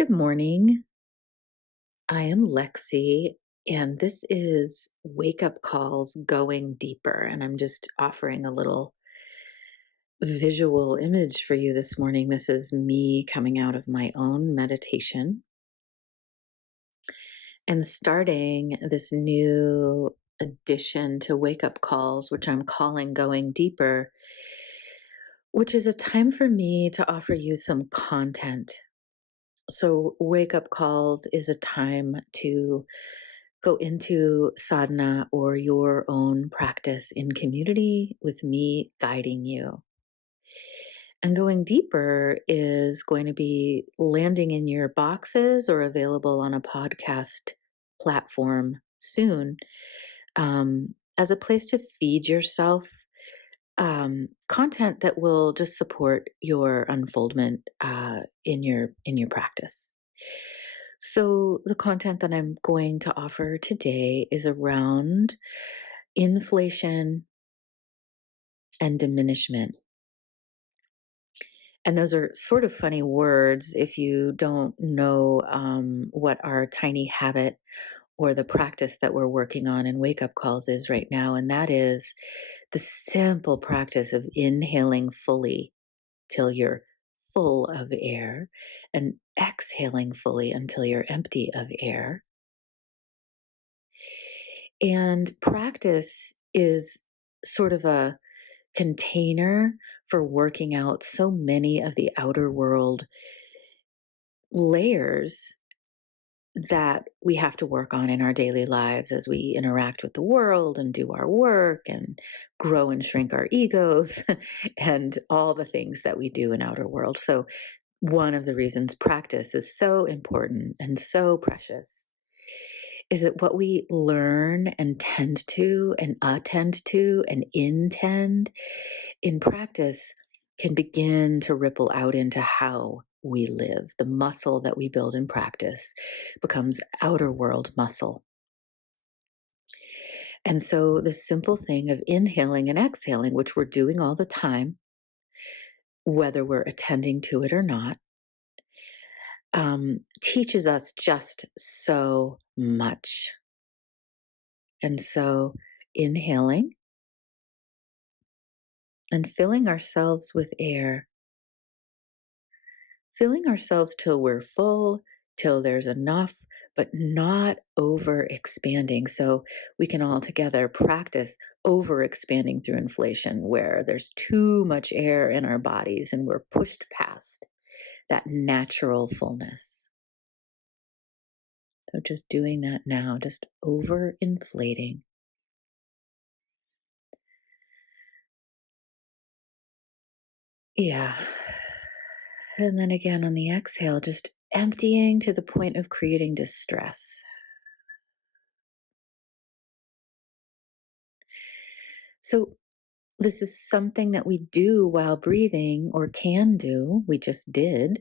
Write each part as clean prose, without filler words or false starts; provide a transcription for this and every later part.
Good morning. I am Lexi, and this is Wake Up Calls Going Deeper. And I'm just offering a little visual image for you this morning. This is me coming out of my own meditation and starting this new addition to Wake Up Calls, which I'm calling Going Deeper, which is a time for me to offer you some content. So, Wake Up Calls is a time to go into sadhana or your own practice in community with me guiding you. And going deeper is going to be landing in your boxes or available on a podcast platform soon, as a place to feed yourself content that will just support your unfoldment in your practice. So, the content that I'm going to offer today is around inflation and diminishment. And those are sort of funny words if you don't know what our tiny habit or the practice that we're working on in wake up calls is right now. And that is the simple practice of inhaling fully till you're full of air and exhaling fully until you're empty of air. And practice is sort of a container for working out so many of the outer world layers that we have to work on in our daily lives as we interact with the world and do our work and grow and shrink our egos and all the things that we do in outer world. So one of the reasons practice is so important and so precious is that what we learn and tend to and attend to and intend in practice can begin to ripple out into how we live. The muscle that we build in practice becomes outer world muscle. And so, the simple thing of inhaling and exhaling, which we're doing all the time, whether we're attending to it or not, teaches us just so much. And so, inhaling and filling ourselves with air, filling ourselves till we're full, till there's enough, but not over expanding. So we can all together practice over expanding through inflation, where there's too much air in our bodies and we're pushed past that natural fullness. So just doing that now, just over inflating. Yeah. And then again on the exhale, just emptying to the point of creating distress. So, this is something that we do while breathing or can do. We just did.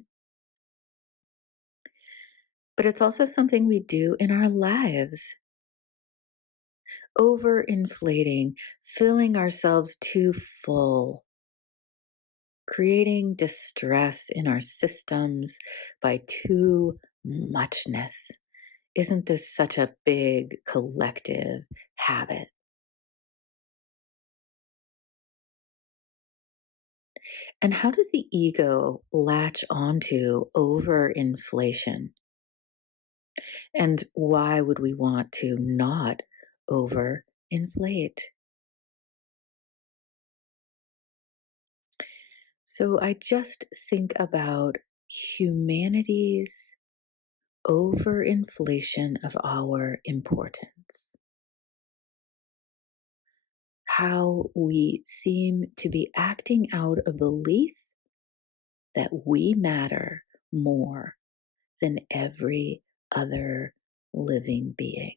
But it's also something we do in our lives. Overinflating, filling ourselves too full, creating distress in our systems by too muchness. Isn't this such a big collective habit? And how does the ego latch onto overinflation? And why would we want to not overinflate? So I just think about humanity's overinflation of our importance. How we seem to be acting out a belief that we matter more than every other living being.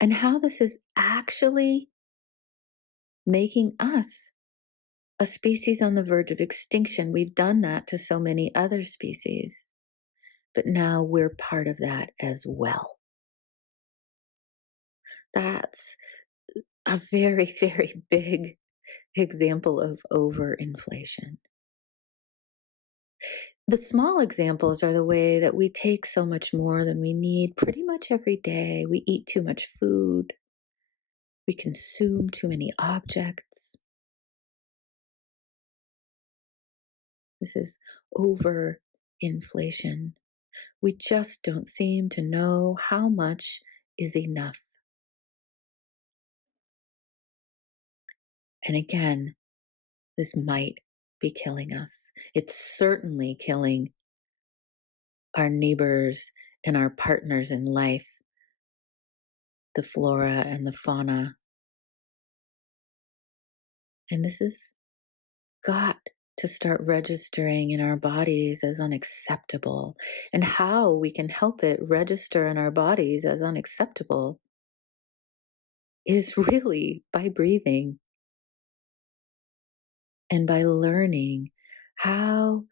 And how this is actually making us a species on the verge of extinction. We've done that to so many other species, but now we're part of that as well. That's a very, very big example of overinflation. The small examples are the way that we take so much more than we need pretty much every day. We eat too much food, we consume too many objects. This is over inflation. We just don't seem to know how much is enough. And again, this might be killing us. It's certainly killing our neighbors and our partners in life, the flora and the fauna. And this has got to start registering in our bodies as unacceptable. And how we can help it register in our bodies as unacceptable is really by breathing and by learning how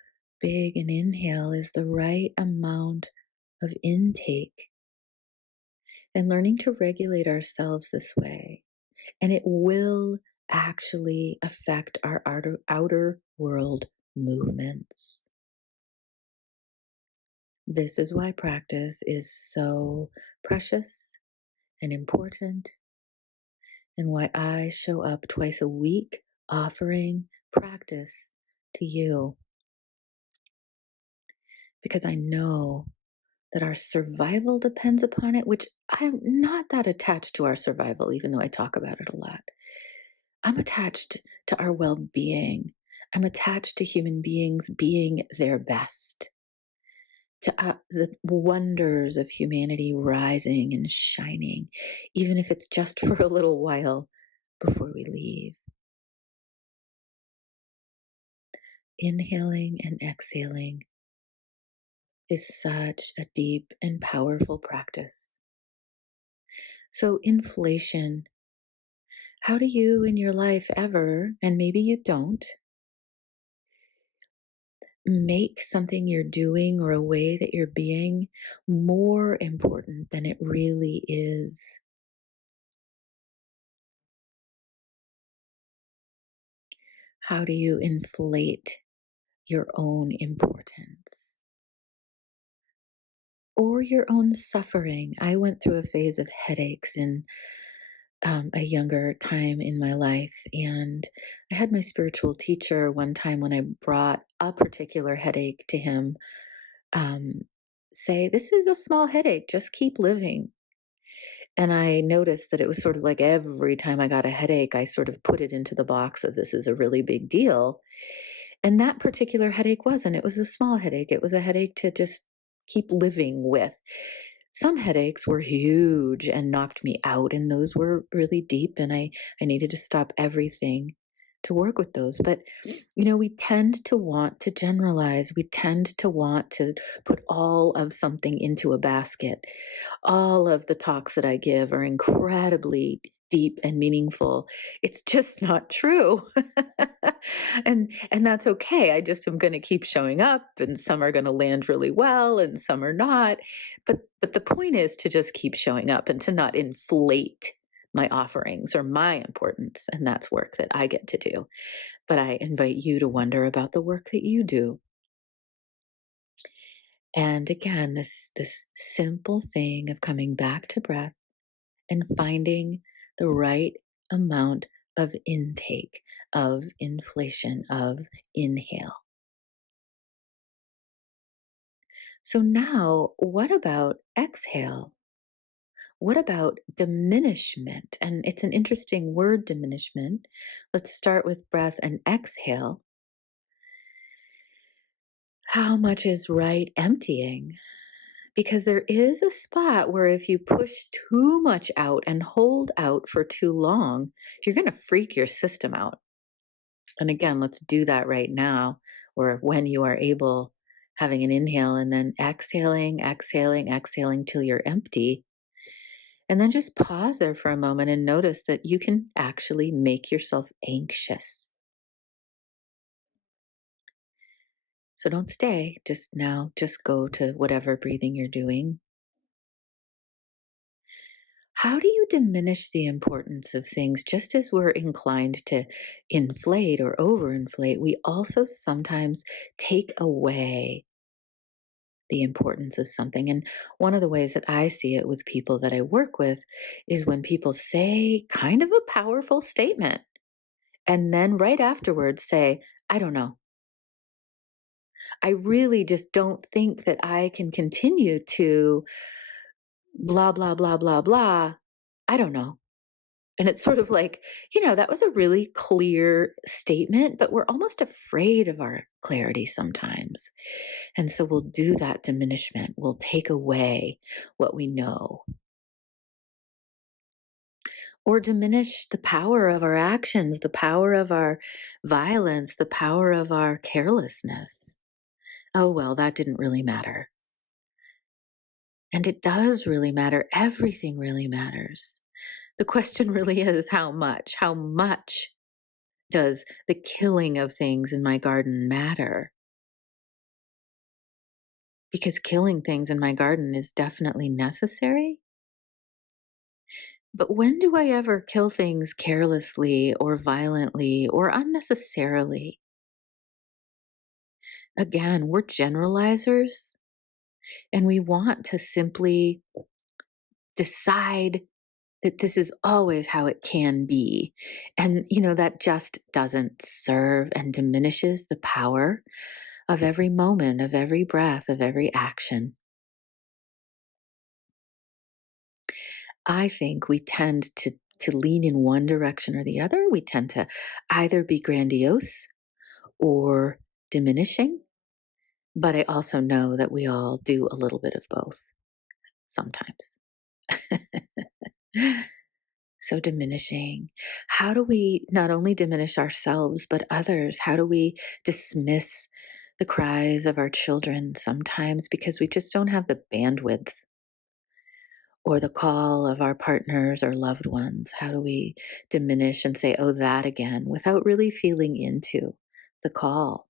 big an inhale is the right amount of intake and learning to regulate ourselves this way. And it will actually affect our outer world movements. This is why practice is so precious and important, and why I show up twice a week offering practice to you. Because I know that our survival depends upon it, which I'm not that attached to our survival, even though I talk about it a lot. I'm attached to our well being. I'm attached to human beings being their best, to the wonders of humanity rising and shining, even if it's just for a little while before we leave. Inhaling and exhaling is such a deep and powerful practice. So, inflation, how do you in your life ever, and maybe you don't, make something you're doing or a way that you're being more important than it really is? How do you inflate your own importance or your own suffering? I went through a phase of headaches in a younger time in my life. And I had my spiritual teacher one time when I brought a particular headache to him um, say, "This is a small headache, just keep living." And I noticed that it was sort of like every time I got a headache, I sort of put it into the box of this is a really big deal. And that particular headache wasn't. It was a small headache. It was a headache to just keep living with. Some headaches were huge and knocked me out, and those were really deep, and I needed to stop everything to work with those. But, we tend to want to generalize. We tend to want to put all of something into a basket. All of the talks that I give are incredibly deep and meaningful. It's just not true. And that's okay. I just am going to keep showing up, and some are going to land really well and some are not. But the point is to just keep showing up and to not inflate my offerings or my importance, and that's work that I get to do. But I invite you to wonder about the work that you do. And again, this simple thing of coming back to breath and finding the right amount of intake, of inflation, of inhale. So now, what about exhale? What about diminishment? And it's an interesting word, diminishment. Let's start with breath and exhale. How much is right emptying? Because there is a spot where if you push too much out and hold out for too long, you're going to freak your system out. And again, let's do that right now, or when you are able, having an inhale and then exhaling, exhaling, exhaling till you're empty. And then just pause there for a moment and notice that you can actually make yourself anxious. So don't stay, just go to whatever breathing you're doing. How do you diminish the importance of things? Just as we're inclined to inflate or overinflate, we also sometimes take away the importance of something. And one of the ways that I see it with people that I work with is when people say kind of a powerful statement and then right afterwards say, I don't know. I really just don't think that I can continue to blah, blah, blah, blah, blah. I don't know. And it's sort of like, that was a really clear statement, but we're almost afraid of our clarity sometimes. And so we'll do that diminishment. We'll take away what we know or diminish the power of our actions, the power of our violence, the power of our carelessness. Oh, well, that didn't really matter. And it does really matter. Everything really matters. The question really is how much? How much does the killing of things in my garden matter? Because killing things in my garden is definitely necessary. But when do I ever kill things carelessly or violently or unnecessarily? Again, we're generalizers and we want to simply decide that this is always how it can be. And, that just doesn't serve and diminishes the power of every moment, of every breath, of every action. I think we tend to lean in one direction or the other. We tend to either be grandiose or diminishing, but I also know that we all do a little bit of both sometimes. So diminishing. How do we not only diminish ourselves, but others? How do we dismiss the cries of our children sometimes because we just don't have the bandwidth or the call of our partners or loved ones? How do we diminish and say, oh, that again, without really feeling into the call?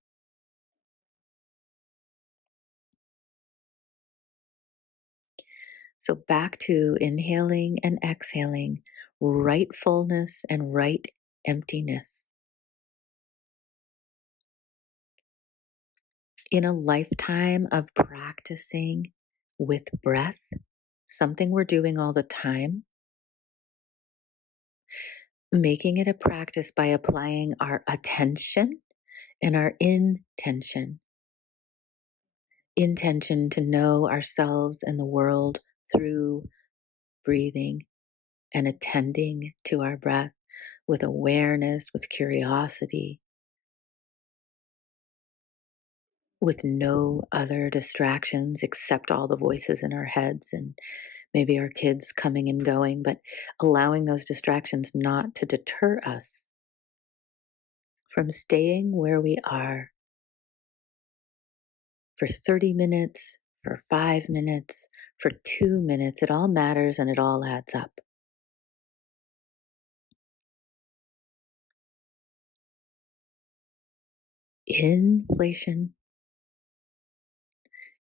So back to inhaling and exhaling, right fullness and right emptiness. In a lifetime of practicing with breath, something we're doing all the time, making it a practice by applying our attention and our intention to know ourselves and the world through breathing and attending to our breath with awareness, with curiosity, with no other distractions except all the voices in our heads and maybe our kids coming and going, but allowing those distractions not to deter us from staying where we are for 30 minutes, for 5 minutes, for 2 minutes. It all matters and it all adds up. Inflation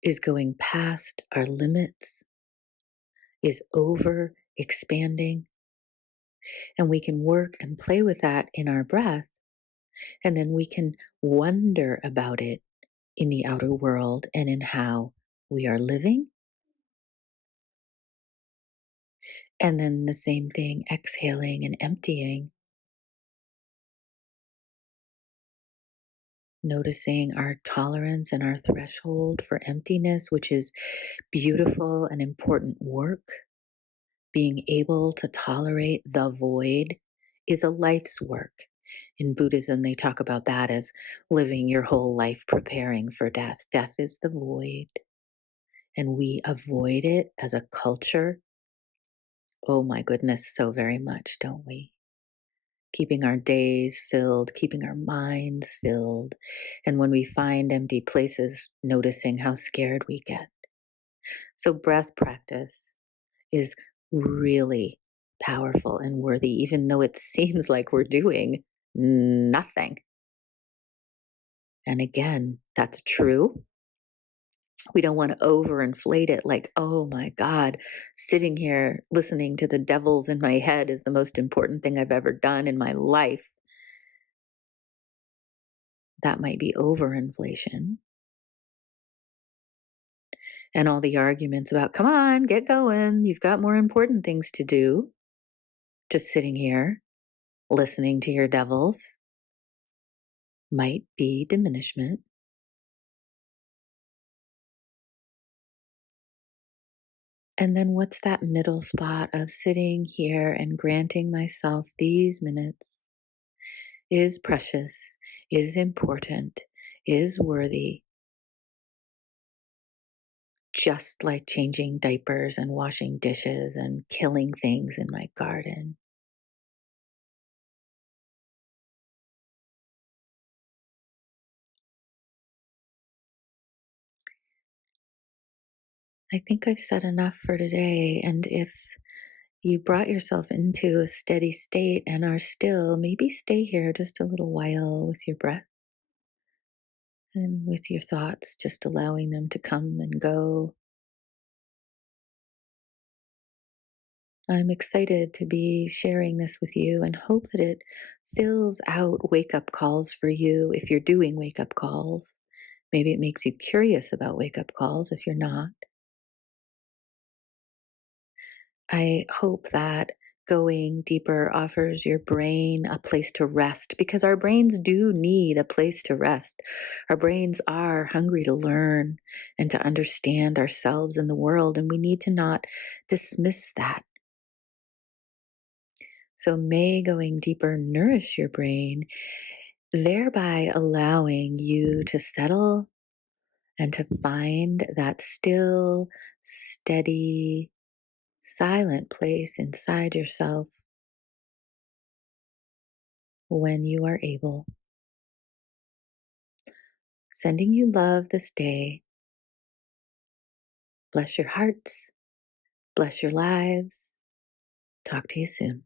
is going past our limits, is over expanding, and we can work and play with that in our breath, and then we can wonder about it in the outer world and in how we are living. And then the same thing, exhaling and emptying, noticing our tolerance and our threshold for emptiness, which is beautiful and important work. Being able to tolerate the void is a life's work. In Buddhism, they talk about that as living your whole life preparing for death. Death is the void, and we avoid it as a culture. Oh my goodness, so very much, don't we? Keeping our days filled, keeping our minds filled. And when we find empty places, noticing how scared we get. So, breath practice is really powerful and worthy, even though it seems like we're doing nothing. And again, that's true. We don't want to overinflate it like, oh my God, sitting here listening to the devils in my head is the most important thing I've ever done in my life. That might be overinflation. And all the arguments about, come on, get going. You've got more important things to do. Just sitting here listening to your devils might be diminishment. And then what's that middle spot of sitting here and granting myself these minutes is precious, is important, is worthy, just like changing diapers and washing dishes and killing things in my garden. I think I've said enough for today. And if you brought yourself into a steady state and are still, maybe stay here just a little while with your breath and with your thoughts, just allowing them to come and go. I'm excited to be sharing this with you and hope that it fills out wake up calls for you if you're doing wake up calls. Maybe it makes you curious about wake up calls if you're not. I hope that going deeper offers your brain a place to rest because our brains do need a place to rest. Our brains are hungry to learn and to understand ourselves and the world, and we need to not dismiss that. So, may going deeper nourish your brain, thereby allowing you to settle and to find that still, steady, silent place inside yourself when you are able. Sending you love this day. Bless your hearts, bless your lives. Talk to you soon.